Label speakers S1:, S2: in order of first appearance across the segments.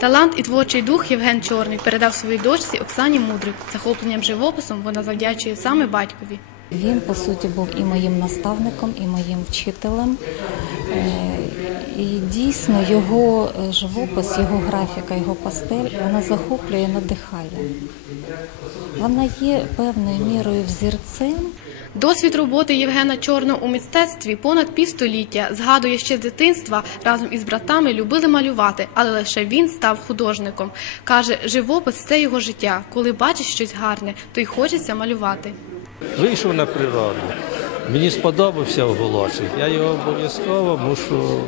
S1: Талант і творчий дух Євген Чорний передав своїй дочці Оксані Мудрик. Захопленням живописом вона завдячує саме батькові.
S2: Він, по суті, був і моїм наставником, і моїм вчителем. Е, І дійсно його е, живопис, його графіка, його пастель, вона захоплює, надихає. Вона є певною мірою взірцем.
S1: Досвід роботи Євгена Чорного у мистецтві понад півстоліття згадує ще з дитинства. Разом із братами любили малювати, але лише він став художником. Каже, живопис це його життя. Коли бачиш щось гарне, то й хочеться малювати.
S3: Вийшов на природу. Мені сподобався оголошик. Я його обов'язково мушу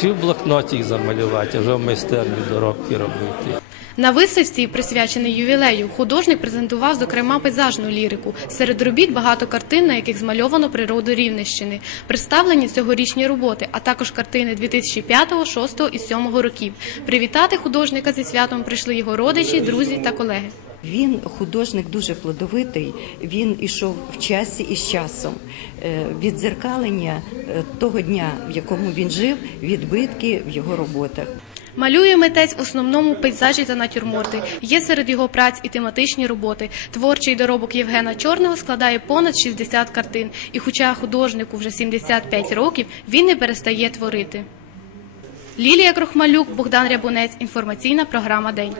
S3: чи в блокноті замалювати, вже в майстерні доробки робити.
S1: На виставці, присвяченій ювілею, художник презентував, зокрема, пейзажну лірику. Серед робіт багато картин, на яких змальовано природу Рівненщини. Представлені цьогорічні роботи, а також картини 2005, 6 і 7 років. Привітати художника зі святом прийшли його родичі, друзі та колеги.
S4: Він художник дуже плодовитий. Він ішов в часі і з часом. Е, Відзеркалення е, того дня, в якому він жив, відбитки в його роботах.
S1: Малює митець в основному пейзажі та натюрморти. Є серед його праць і тематичні роботи. Творчий доробок Євгена Чорного складає понад 60 картин. І хоча художнику вже 75 років, він не перестає творити. Лілія Крохмалюк, Богдан Рябунець. Інформаційна програма День.